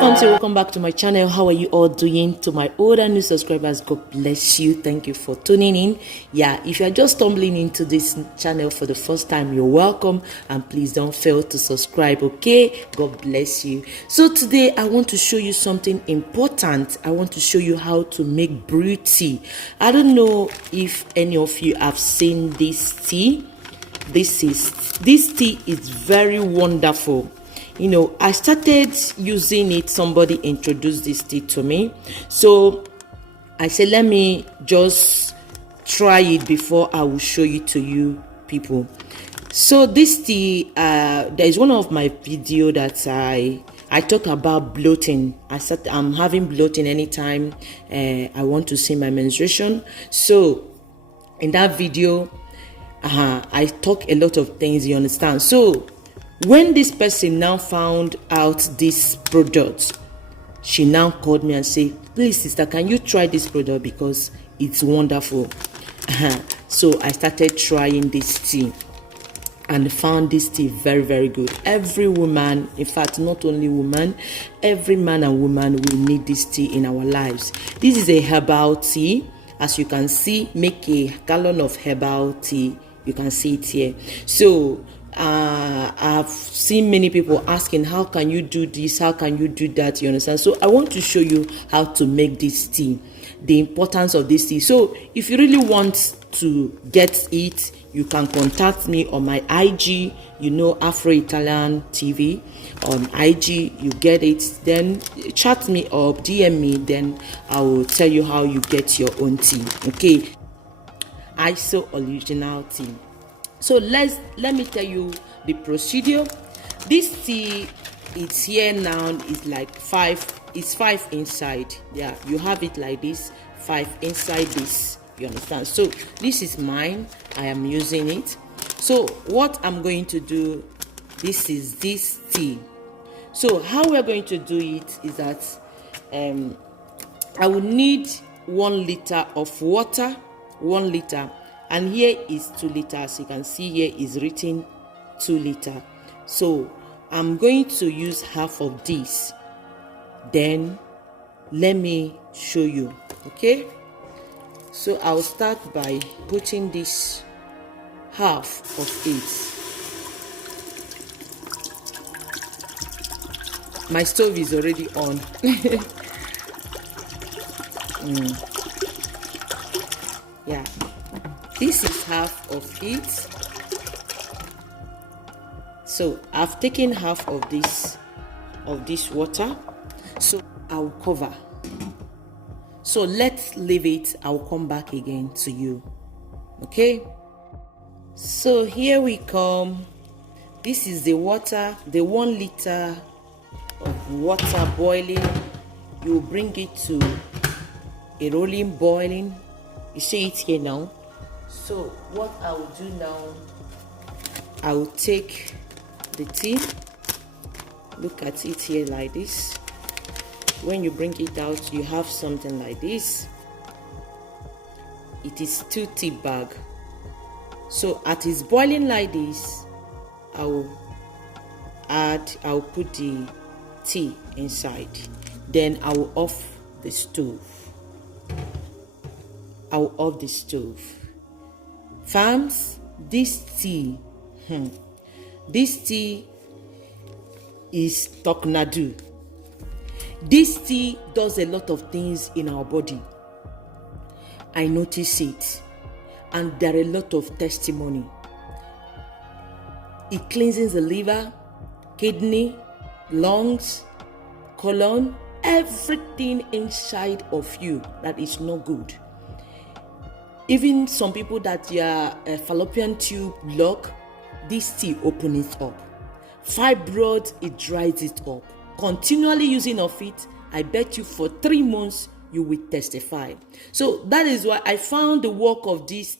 Welcome back to my channel. How are you all doing? To my old and new subscribers, God bless you. Thank you for tuning in. Yeah, if you're just stumbling into this channel for the first time, you're welcome, and please don't fail to subscribe. Okay, God bless you. So today I want to show you something important. I want to show you how to make brew tea. I don't know if any of you have seen this tea. This tea is very wonderful. You know, I started using it. Somebody introduced this tea to me, so I said, let me just try it before I will show it to you people. So this tea, there is one of my video that I talk about bloating. I'm having bloating anytime I want to see my menstruation. So in that video, I talk a lot of things, you understand. So when this person now found out this product, she now called me and said, please sister, can you try this product because it's wonderful. So I started trying this tea and found this tea very, very good. Every woman, in fact not only woman, every man and woman will need this tea in our lives. This is a herbal tea. As you can see, make a gallon of herbal tea. You can see it here. So I've seen many people asking, how can you do this, how can you do that, you understand. So I want to show you how to make this tea, the importance of this tea. So if you really want to get it, you can contact me on my IG, you know, Afro Italian TV on IG. You get it, then chat me or DM me, then I will tell you how you get your own tea. Okay, ISO original tea. So let me tell you the procedure. This tea, it's here now, is like 5, it's 5 inside. Yeah, you have it like this, 5 inside this, you understand. So this is mine, I am using it. So what I'm going to do, this is this tea. So how we're going to do it is that I will need 1 liter of water, 1 liter. And here is 2 liters. You can see here is written 2 liter. So I'm going to use half of this. Then let me show you. Okay. So I'll start by putting this half of it. My stove is already on. Yeah. This is half of it. So I've taken half of this water. So I'll cover. So let's leave it. I'll come back again to you. Okay. So here we come. This is the water, the 1 liter of water boiling. You bring it to a rolling boiling. You see it here now. So what I will do now, I will take the tea. Look at it here like this. When you bring it out, you have something like this. It is 2 tea bag. So at its boiling like this, I'll put the tea inside. Then I will off the stove. I will off the stove. Farms, this tea is Toknadu. This tea does a lot of things in our body. I notice it, and there are a lot of testimony. It cleanses the liver, kidney, lungs, colon, everything inside of you that is not good. Even some people that their fallopian tube block, this tea opens it up. Fibroids, it dries it up. Continually using of it, I bet you for 3 months you will testify. So that is why I found the work of this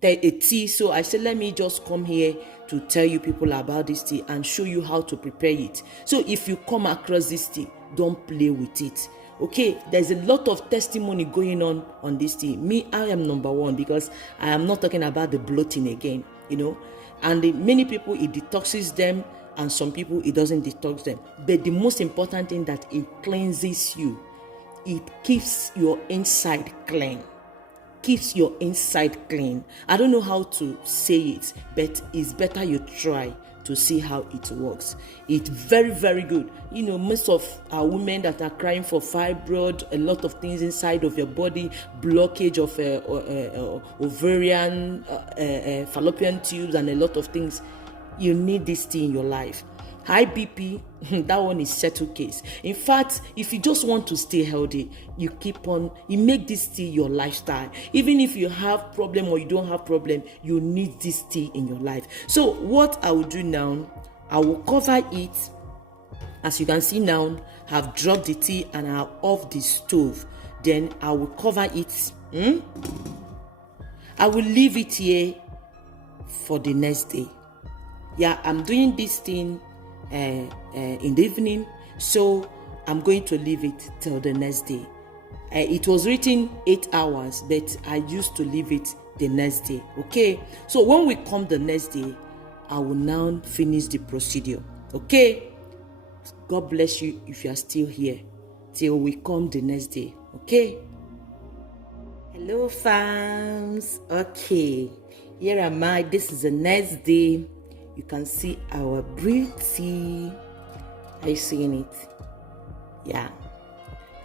tea. So I said, let me just come here to tell you people about this tea and show you how to prepare it. So if you come across this tea, don't play with it. Okay, there's a lot of testimony going on this tea. Me, I am number 1 because I am not talking about the bloating again, you know. And many people, it detoxes them and some people it doesn't detox them. But the most important thing, that it cleanses you. It keeps your inside clean. Keeps your inside clean. I don't know how to say it, but it's better you try to see how it works. It's very, very good. Most of our women that are crying for fibroid, a lot of things inside of your body, blockage of ovarian, fallopian tubes, and a lot of things, you need this tea in your life. High BP, that one is settled case. In fact, if you just want to stay healthy, you make this tea your lifestyle. Even if you have problem or you don't have problem, you need this tea in your life. So what I will do now, I will cover it. As you can see now, I've dropped the tea and I'm off the stove. Then I will cover it. I will leave it here for the next day. Yeah, I'm doing this thing in the evening, so I'm going to leave it till the next day. It was written 8 hours, but I used to leave it the next day. Okay, so when we come the next day, I will now finish the procedure. Okay, God bless you if you are still here till we come the next day. Okay, hello fams. Okay, here am I. This is the next day. You can see our brew tea. Are you seeing it? Yeah.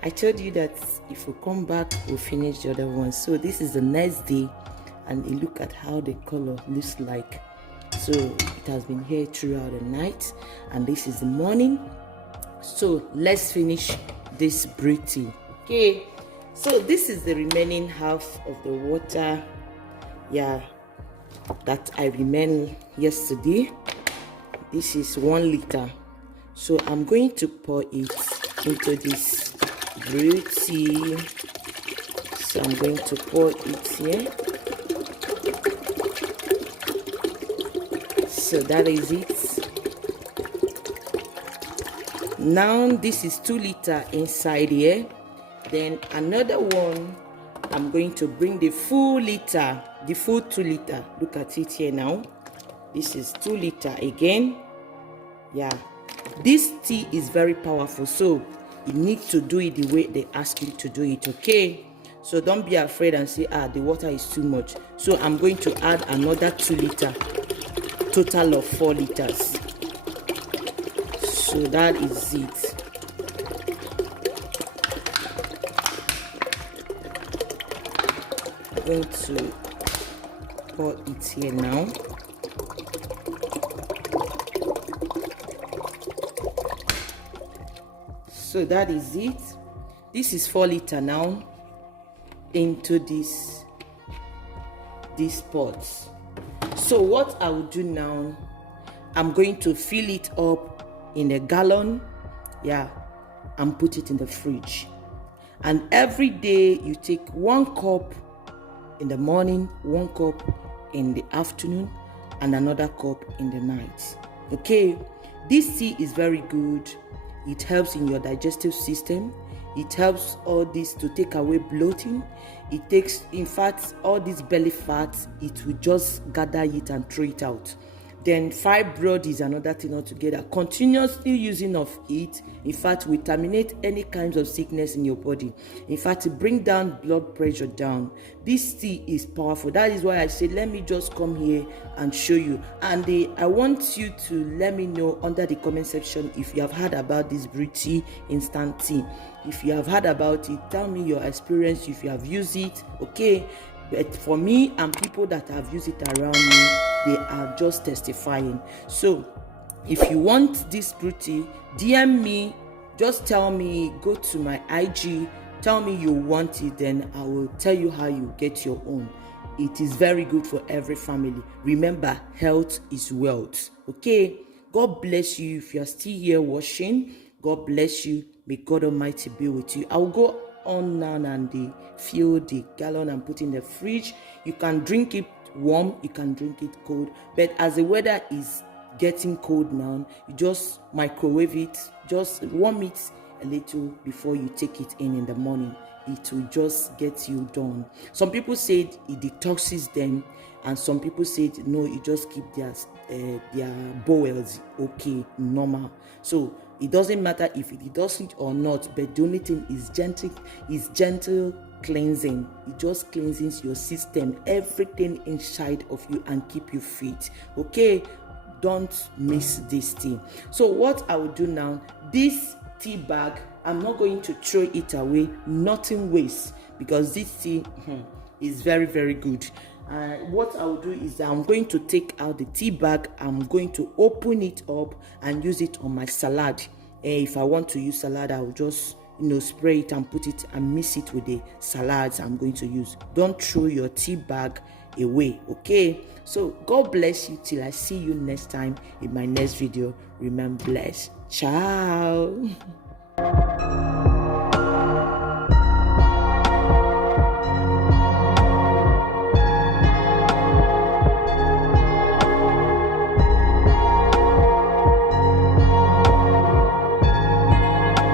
I told you that if we come back, we'll finish the other one. So this is the next day, and you look at how the color looks like. So it has been here throughout the night, and this is the morning. So let's finish this brew tea. Okay. So this is the remaining half of the water. Yeah. That I remained yesterday. This is 1 liter, so I'm going to pour it into this brew tea. So I'm going to pour it here. So that is it. Now this is 2 liter inside here. Then another one, I'm going to bring the full liter, the full 2 liter. Look at it here now. This is 2 liter again. Yeah, this tea is very powerful, so you need to do it the way they ask you to do it. Okay, so don't be afraid and say, the water is too much. So I'm going to add another 2 liter, total of 4 liters. So that is it. Going to pour it here now. So that is it. This is 4 liter now into this pot. So what I will do now, I'm going to fill it up in a gallon, and put it in the fridge. And every day you take 1 cup in the morning, 1 cup in the afternoon, and another cup in the night. Okay, this tea is very good. It helps in your digestive system. It helps all this to take away bloating. It takes, in fact, all this belly fat, it will just gather it and throw it out. Then fibroid is another thing altogether. Continuously using of it, in fact, will terminate any kinds of sickness in your body. In fact, it bring down blood pressure down. This tea is powerful. That is why I said, let me just come here and show you. And I want you to let me know under the comment section if you have heard about this Brew tea, instant tea. If you have heard about it, tell me your experience if you have used it. Okay, but for me and people that have used it around me, they are just testifying. So if you want this Brew tea, DM me, just tell me, go to my IG, tell me you want it, then I will tell you how you get your own. It is very good for every family. Remember, health is wealth. Okay, God bless you. If you are still here watching, God bless you. May God Almighty be with you. I will go on now and fill the gallon and put in the fridge. You can drink it warm, you can drink it cold, but as the weather is getting cold now, you just microwave it, just warm it a little before you take it in the morning. it will just get you done. Some people said it detoxes them, and some people said no, it just keep their bowels okay, normal. So it doesn't matter if it doesn't or not, but the only thing is gentle cleansing. It just cleanses your system, everything inside of you, and keep you fit. Okay, don't miss this tea. So what I will do now, this tea bag, I'm not going to throw it away, nothing waste, because this tea is very, very good. What I will do is I'm going to take out the tea bag, I'm going to open it up and use it on my salad. If I want to use salad, I will just spray it and put it and mix it with the salads I'm going to use. Don't throw your tea bag away. Okay, so God bless you till I see you next time in my next video. Remain blessed. Ciao.